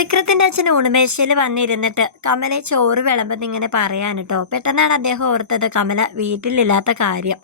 വിക്രത്തിന്റെ അച്ഛൻ ഊണുമേശയിൽ വന്നിരുന്നിട്ട് കമലെ ചോറ് വിളമ്പെന്ന് ഇങ്ങനെ പറയാൻ കേട്ടോ. പെട്ടെന്നാണ് അദ്ദേഹം ഓർത്തത് കമല വീട്ടിലില്ലാത്ത കാര്യം.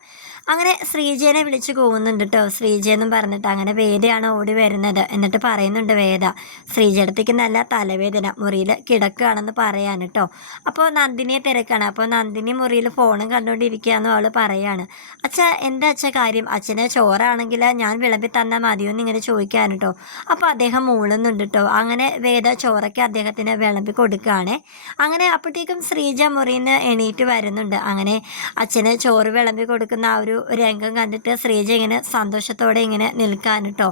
അങ്ങനെ ശ്രീജേനെ വിളിച്ചു പോകുന്നുണ്ട് കേട്ടോ ശ്രീജ എന്നും പറഞ്ഞിട്ട് അങ്ങനെ വേദയാണ് ഓടി വരുന്നത് എന്നിട്ട് പറയുന്നുണ്ട് വേദ ശ്രീജടത്തേക്ക് നല്ല തലവേദന മുറിയിൽ കിടക്കുകയാണെന്ന് പറയാൻ കേട്ടോ അപ്പോൾ നന്ദിനിയെ തിരക്കാണ്. അപ്പോൾ നന്ദിനി മുറിയിൽ ഫോണും കണ്ടുകൊണ്ടിരിക്കുകയെന്ന് അവൾ പറയാണ്. അച്ഛ എന്താ അച്ഛ കാര്യം? അച്ഛന് ചോറാണെങ്കിൽ ഞാൻ വിളമ്പി തന്നാൽ മതിയോ എന്ന് ഇങ്ങനെ ചോദിക്കാൻ കേട്ടോ അപ്പോൾ അദ്ദേഹം മൂളുന്നുണ്ട് കേട്ടോ അങ്ങനെ വേദ ചോറൊക്കെ അദ്ദേഹത്തിന് വിളമ്പി കൊടുക്കുകയാണ്. അങ്ങനെ അപ്പോഴത്തേക്കും ശ്രീജ മുറിയിൽ നിന്ന് എണീറ്റ് വരുന്നുണ്ട്. അങ്ങനെ അച്ഛന് ചോറ് വിളമ്പി കൊടുക്കുന്ന ആ ഒരു രംഗം കണ്ടിട്ട് ശ്രീജ ഇങ്ങനെ സന്തോഷത്തോടെ ഇങ്ങനെ നിൽക്കാൻ കേട്ടോ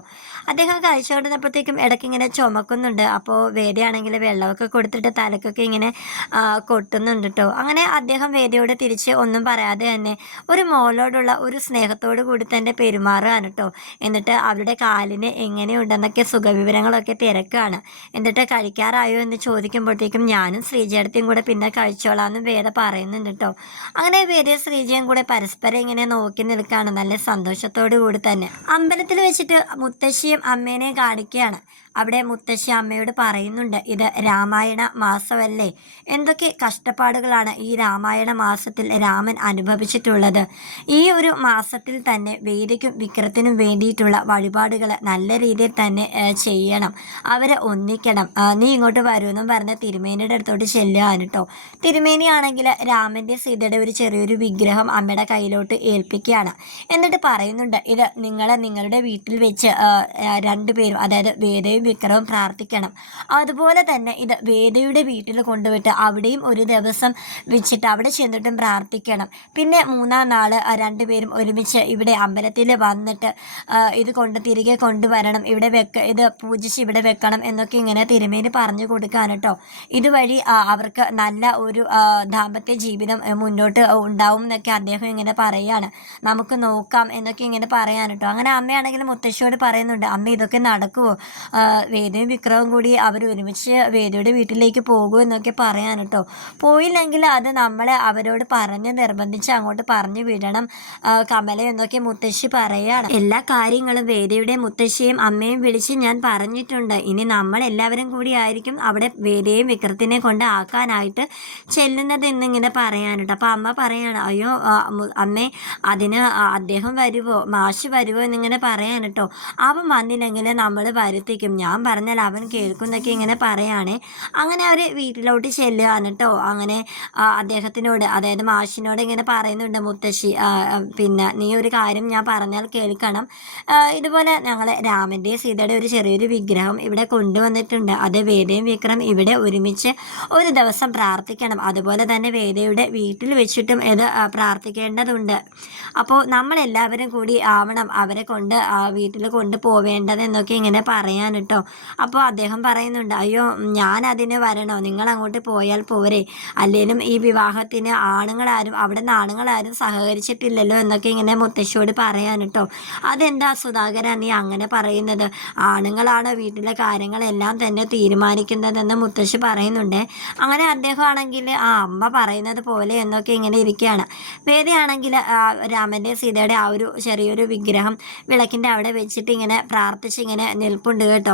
അദ്ദേഹം കഴിച്ചുകൊണ്ടിരുന്നപ്പോഴത്തേക്കും ഇടയ്ക്ക് ഇങ്ങനെ ചുമക്കുന്നുണ്ട്. അപ്പോൾ വേദയാണെങ്കിൽ വെള്ളമൊക്കെ കൊടുത്തിട്ട് തലക്കൊക്കെ ഇങ്ങനെ കൊട്ടുന്നുണ്ട് കേട്ടോ അങ്ങനെ അദ്ദേഹം വേദയോട് തിരിച്ച് ഒന്നും പറയാതെ തന്നെ ഒരു മോളോടുള്ള ഒരു സ്നേഹത്തോട് കൂടി തന്നെ പെരുമാറുകയാണ് കേട്ടോ എന്നിട്ട് അവരുടെ കാലിന് എങ്ങനെയുണ്ടെന്നൊക്കെ സുഖവിവരങ്ങളൊക്കെ തിരക്കാണ്. എന്നിട്ട് കഴിക്കാറായോ എന്ന് ചോദിക്കുമ്പോഴത്തേക്കും ഞാനും ശ്രീജയടത്തെയും കൂടെ പിന്നെ കഴിച്ചോളാമെന്ന് വേദ പറയുന്നുണ്ട് കേട്ടോ അങ്ങനെ വേദയും ശ്രീജയും കൂടെ പരസ്പരം ഇങ്ങനെ നോക്കി നിൽക്കുകയാണ് നല്ല സന്തോഷത്തോടു കൂടി തന്നെ. അമ്പലത്തിൽ വെച്ചിട്ട് മുത്തശ്ശിയും അമ്മേനെയും കാണിക്കുകയാണ് അവിടെ മുത്തശ്ശി അമ്മയോട് പറയുന്നുണ്ട് ഇത് രാമായണ മാസമല്ലേ? എന്തൊക്കെ കഷ്ടപ്പാടുകളാണ് ഈ രാമായണ മാസത്തിൽ രാമൻ അനുഭവിച്ചിട്ടുള്ളത്? ഈ ഒരു മാസത്തിൽ തന്നെ വേദിക്കും വിക്രത്തിനും വേണ്ടിയിട്ടുള്ള വഴിപാടുകൾ നല്ല രീതിയിൽ തന്നെ ചെയ്യണം. അവരെ ഒന്നിക്കണം. നീ ഇങ്ങോട്ട് വരുമെന്നും പറഞ്ഞ് തിരുമേനിയുടെ അടുത്തോട്ട് ചെല്ലുകയാണ് കേട്ടോ. തിരുമേനിയാണെങ്കിൽ രാമന്റെ സീതയുടെ ഒരു ചെറിയൊരു വിഗ്രഹം അമ്മയുടെ കയ്യിലോട്ട് ഏൽപ്പിക്കുകയാണ്. എന്നിട്ട് പറയുന്നുണ്ട് ഇത് നിങ്ങളെ നിങ്ങളുടെ വീട്ടിൽ വെച്ച് രണ്ടുപേരും അതായത് വേദയും വിക്രവും പ്രാർത്ഥിക്കണം. അതുപോലെ തന്നെ ഇത് വേദയുടെ വീട്ടിൽ കൊണ്ടുപോയിട്ട് അവിടെയും ഒരു ദിവസം വെച്ചിട്ട് അവിടെ ചെന്നിട്ടും പ്രാർത്ഥിക്കണം. പിന്നെ മൂന്നാം നാൾ രണ്ടുപേരും ഒരുമിച്ച് ഇവിടെ അമ്പലത്തിൽ വന്നിട്ട് ഇത് കൊണ്ട് തിരികെ കൊണ്ടുവരണം. ഇവിടെ വെക്ക ഇത് പൂജിച്ച് ഇവിടെ വെക്കണം എന്നൊക്കെ ഇങ്ങനെ തിരുമേനി പറഞ്ഞു കൊടുക്കാൻ കേട്ടോ. ഇതുവഴി അവർക്ക് നല്ല ഒരു ദാമ്പത്യ ജീവിതം മുന്നോട്ട് ഉണ്ടാവും എന്നൊക്കെ അദ്ദേഹം ഇങ്ങനെ പറയുകയാണ്. നമുക്ക് നോക്കാം എന്നൊക്കെ ഇങ്ങനെ പറയാൻ കേട്ടോ. അങ്ങനെ അമ്മയാണെങ്കിലും മുത്തശ്ശിയോട് പറയുന്നുണ്ട് അമ്മ ഇതൊക്കെ നടക്കുമോ വേദയും വിക്രവും കൂടി അവർ ഒരുമിച്ച് വേദയുടെ വീട്ടിലേക്ക് പോകൂ എന്നൊക്കെ പറയാൻ കേട്ടോ. പോയില്ലെങ്കിൽ അത് നമ്മൾ അവരോട് പറഞ്ഞ് നിർബന്ധിച്ച് അങ്ങോട്ട് പറഞ്ഞു വിടണം കമല എന്നൊക്കെ മുത്തശ്ശി പറയുകയാണ്. എല്ലാ കാര്യങ്ങളും വേദയുടെ മുത്തശ്ശിയും അമ്മയും വിളിച്ച് ഞാൻ പറഞ്ഞിട്ടുണ്ട്. ഇനി നമ്മൾ എല്ലാവരും കൂടി ആയിരിക്കും അവിടെ വേദയും വിക്രത്തിനെ കൊണ്ട് ആക്കാനായിട്ട് ചെല്ലുന്നത് എന്നിങ്ങനെ പറയാനുണ്ട് അപ്പോൾ അമ്മ പറയാണ് അയ്യോ അമ്മേ അതിന് അദ്ദേഹം വരുവോ? മാഷ് വരുവോ? എന്നിങ്ങനെ പറയാൻ കേട്ടോ. അവൻ വന്നില്ലെങ്കിൽ നമ്മൾ വരുത്തിക്കും. ഞാൻ പറഞ്ഞാൽ അവൻ കേൾക്കുന്നൊക്കെ ഇങ്ങനെ പറയാണ്. അങ്ങനെ അവർ വീട്ടിലോട്ട് ചെല്ലുകയാണ് കേട്ടോ അങ്ങനെ അദ്ദേഹത്തിനോട് അതായത് മാഷിനോട് ഇങ്ങനെ പറയുന്നുണ്ട് മുത്തശ്ശി പിന്നെ നീ ഒരു കാര്യം ഞാൻ പറഞ്ഞാൽ കേൾക്കണം. ഇതുപോലെ ഞങ്ങൾ രാമന്റെ സീതയുടെ ഒരു ചെറിയൊരു വിഗ്രഹം ഇവിടെ കൊണ്ടുവന്നിട്ടുണ്ട്. അത് വേദയും വിക്രം ഇവിടെ ഒരുമിച്ച് ഒരു ദിവസം പ്രാർത്ഥിക്കണം. അതുപോലെ തന്നെ വേദയുടെ വീട്ടിൽ വെച്ചിട്ടും ഇത് പ്രാർത്ഥിക്കേണ്ടതുണ്ട്. അപ്പോൾ നമ്മളെല്ലാവരും കൂടി ആവണം അവരെ കൊണ്ട് വീട്ടിൽ കൊണ്ടുപോവേണ്ടതെന്നൊക്കെ ഇങ്ങനെ പറയാൻ കേട്ടോ. അപ്പോൾ അദ്ദേഹം പറയുന്നുണ്ട് അയ്യോ ഞാൻ അതിന് വരണോ? നിങ്ങൾ അങ്ങോട്ട് പോയാൽ പോരെ. അല്ലെങ്കിലും ഈ വിവാഹത്തിന് ആണുങ്ങളാരും അവിടെ നിന്ന് ആണുങ്ങളാരും സഹകരിച്ചിട്ടില്ലല്ലോ എന്നൊക്കെ ഇങ്ങനെ മുത്തശ്ശിയോട് പറയാൻ കേട്ടോ. അതെന്താ സുധാകര നീ അങ്ങനെ പറയുന്നത്? ആണുങ്ങളാണ് വീട്ടിലെ കാര്യങ്ങളെല്ലാം തന്നെ തീരുമാനിക്കുന്നതെന്ന് മുത്തശ്ശി പറയുന്നുണ്ട്. അങ്ങനെ അദ്ദേഹമാണെങ്കിൽ ആ അമ്മ പറയുന്നത് പോലെ എന്നൊക്കെ ഇങ്ങനെ ഇരിക്കുകയാണ്. വേദയാണെങ്കിൽ രാമന്റെ സീതയുടെ ആ ഒരു ചെറിയൊരു വിഗ്രഹം വിളക്കിന്റെ അവിടെ വെച്ചിട്ട് ഇങ്ങനെ പ്രാർത്ഥിച്ച് ഇങ്ങനെ നിൽപ്പുണ്ട് കേട്ടോ.